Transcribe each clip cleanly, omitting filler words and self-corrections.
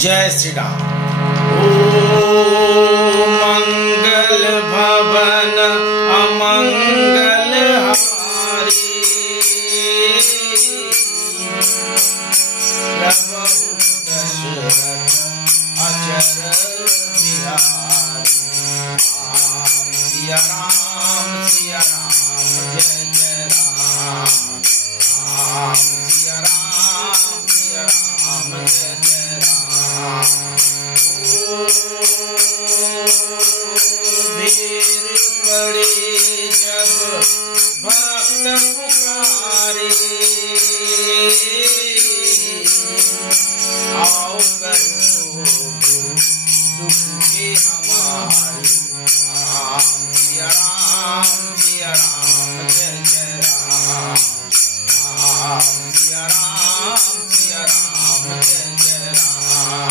जय श्री राम। ओ मंगल भवन अमंगल हारी, प्रभु दशरथ अचर बिहारी। राम सिया राम जय जय राम। राम सिया राम जय जय राम। भीड़ पड़ी जब भक्त पुकारे, आओ कर दुख के हमारे। राम सिया राम जय जय राम। राम सिया राम जय जय राम।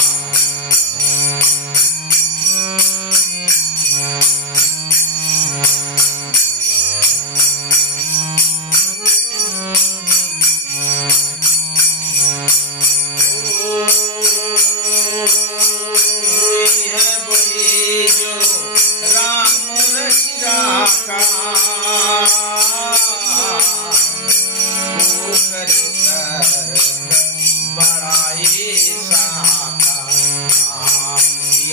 बड़ाई साका।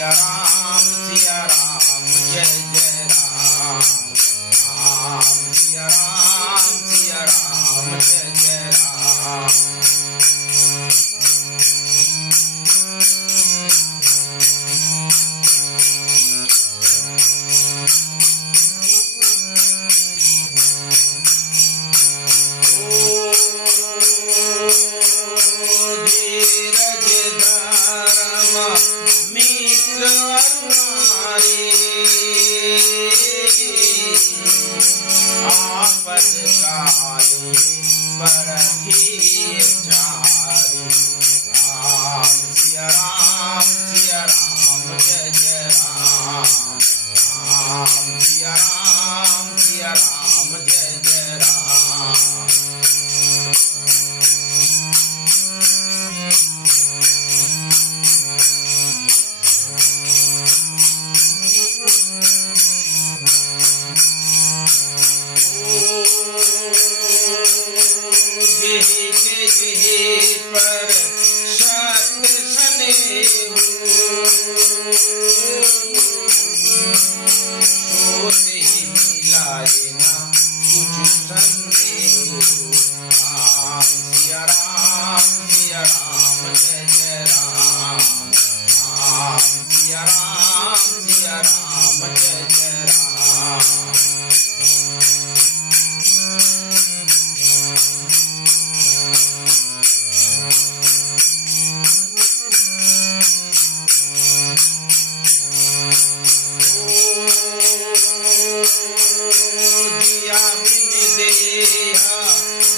राम सिया राम जय जय राम। राम सिया राम जय जय राम। आपद काले परखी चारी। राम सिया राम जय जय राम। राम सिया राम जय जय राम। पर सत्य स्नेह सोते ही मिलाए ना कुछ संदेह। राम सिया राम जय जय राम। राम सिया राम जय जय राम।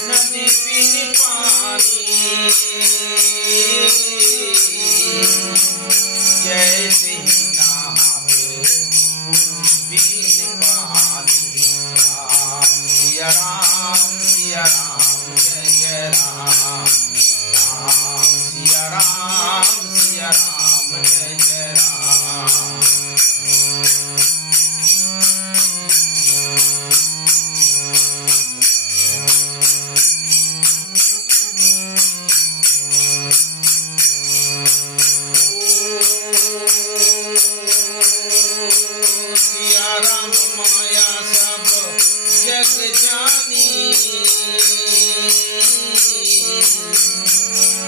नदी बिन पानी, जैसे ही नावे पुरुष बिन पानी। राम सिया राम जय जय राम। राम सिया राम जय जय राम। राम माया सब जग जानी,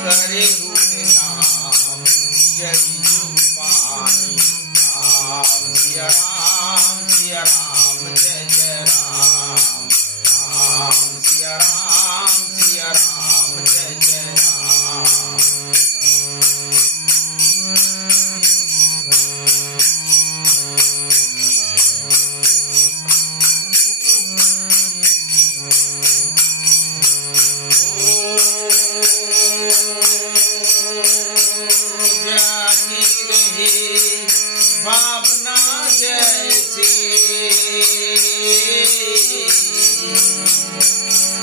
करे रूप नाम जरी जुग पानी। राम सिया राम जय जय राम। राम सिया राम जय जय राम। भावना जैसे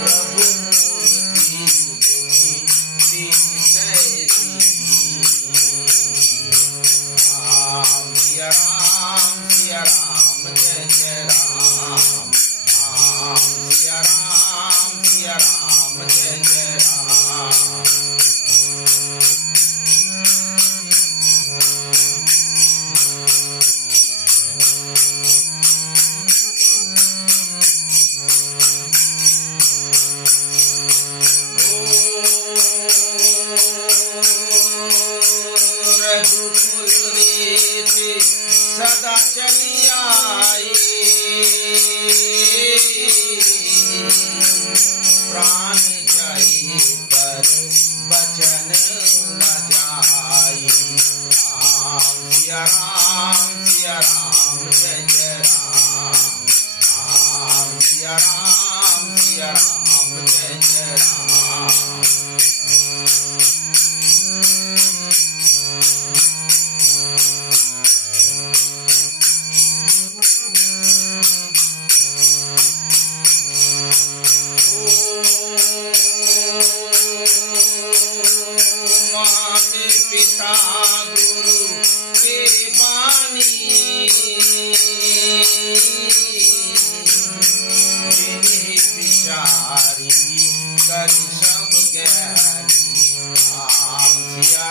प्रभु मूर्ति देखी तैसी। रघुकुल रीति सदा चली आई, प्राण जाई पर बचन न जाई। राम सिया राम जय जय राम। राम सिया राम जय जय राम। पिता गुरु के बानी, जिन्हें विचारी कर सब ज्ञानी। राम सिया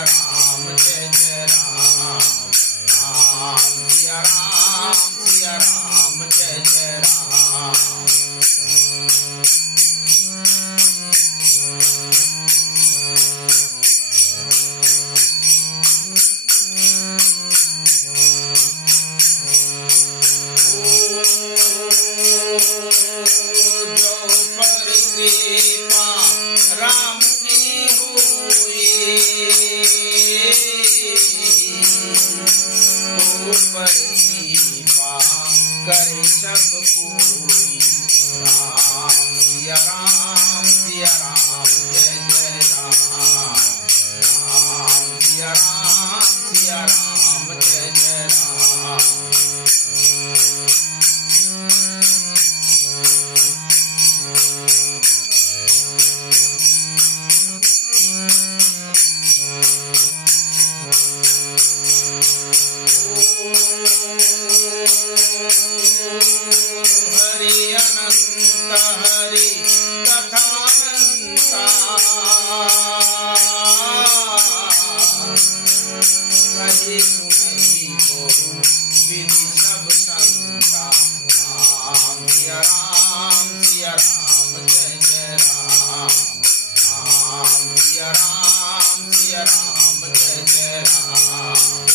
राम जय जय राम। राम सिया राम जय जय राम। कृपा राम की हुई, तो पर कृपा करे सब कोई। राम सिया राम जय जय राम। राम सिया राम जय जय राम। हरि अनंत हरि कथानंता, कही सुनहि बहु विधि सब संता। राम सिया राम जय जय राम। राम सिया राम जय जय राम।